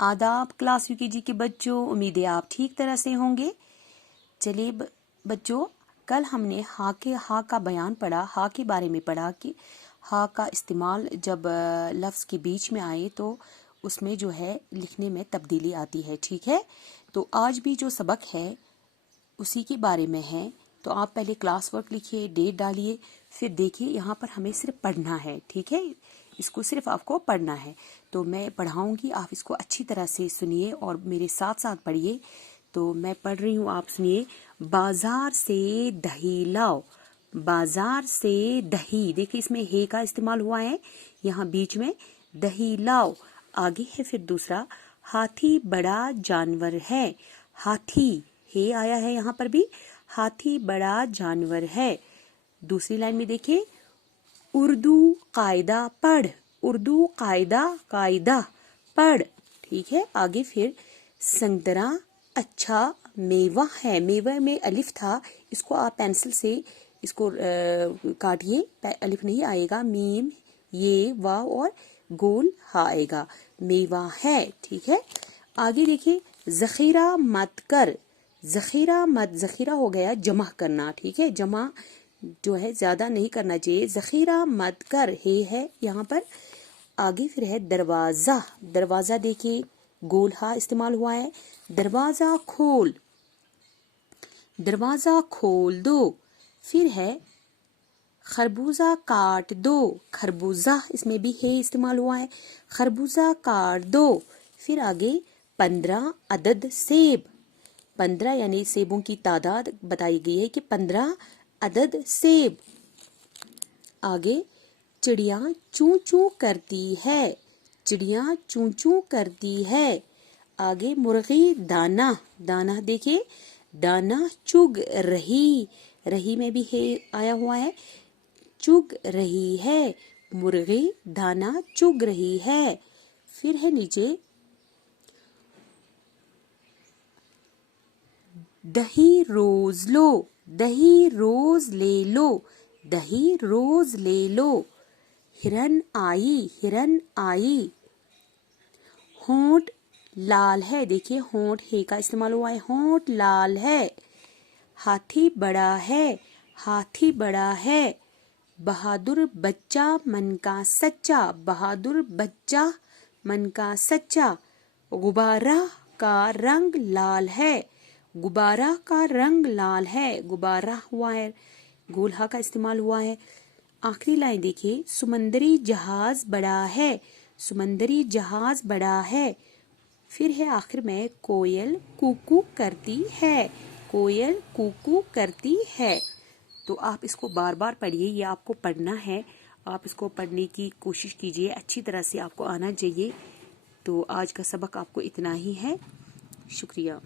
आदाब class UKG के बच्चों, उम्मीद है आप ठीक तरह से होंगे। चलिए बच्चों, कल हमने हा का बयान पढ़ा, हा के बारे में पढ़ा कि हा का इस्तेमाल जब लफ्ज़ के बीच में आए तो उसमें जो है लिखने में तब्दीली आती है। ठीक है, तो आज भी जो सबक है उसी के बारे में है। तो आप पहले क्लास वर्क लिखिए, डेट डालिए, फिर देखिए यहाँ पर हमें सिर्फ पढ़ना है। ठीक है, इसको सिर्फ आपको पढ़ना है। तो मैं पढ़ाऊंगी, आप इसको अच्छी तरह से सुनिए और मेरे साथ साथ पढ़िए। तो मैं पढ़ रही हूँ, आप सुनिए। बाजार से दही लाओ, बाजार से दही, देखिए इसमें हे का इस्तेमाल हुआ है यहाँ बीच में, दही लाओ। आगे है फिर दूसरा, हाथी बड़ा जानवर है, हाथी हे आया है यहाँ पर भी, हाथी बड़ा जानवर है। दूसरी लाइन में देखिए, उर्दू कायदा पढ़, उर्दू कायदा कायदा पढ़। ठीक है, आगे फिर संतरा अच्छा मेवा है, मेवा में अलिफ था, इसको आप पेंसिल से इसको काटिए, अलिफ नहीं आएगा, मीम ये वाव और गोल हा आएगा, मेवा है। ठीक है, आगे देखिए, जखीरा मत कर, जखीरा मत, जखीरा हो गया जमा करना। ठीक है, जमा जो है ज्यादा नहीं करना चाहिए, जखीरा मत कर है यहाँ पर। आगे फिर है दरवाजा, दरवाजा देखिए गोल हा इस्तेमाल हुआ है, दरवाजा खोल, दरवाजा खोल दो। फिर है खरबूजा काट दो, खरबूजा इसमें भी है इस्तेमाल हुआ है, खरबूजा काट दो। फिर आगे 15 अदद सेब, 15 यानी सेबों की तादाद बताई गई है कि 15 अदद सेब। आगे चिड़िया चूं चूं करती है, चिड़िया चूं चूं करती है। आगे मुर्गी दाना, दाना देखिए, दाना चुग रही, रही में भी है आया हुआ है, चुग रही है, मुर्गी दाना चुग रही है। फिर है नीचे, दही रोज लो, दही रोज ले लो, दही रोज ले लो। हिरन आई, हिरन आई। होंठ लाल है, देखिए होंठ हे का इस्तेमाल हुआ है, होंठ लाल है। हाथी बड़ा है, हाथी बड़ा है। बहादुर बच्चा मन का सच्चा, बहादुर बच्चा मन का सच्चा। गुब्बारा का रंग लाल है, गुब्बारा का रंग लाल है, गुब्बारा हुआ है, गोलहा का इस्तेमाल हुआ है। आखिरी लाइन देखिए, समुंदरी जहाज बड़ा है, समुंदरी जहाज बड़ा है। फिर है आखिर में, कोयल कूकू करती है, कोयल कूकू करती है। तो आप इसको बार बार पढ़िए, ये आपको पढ़ना है, आप इसको पढ़ने की कोशिश कीजिए, अच्छी तरह से आपको आना चाहिए। तो आज का सबक आपको इतना ही है, शुक्रिया।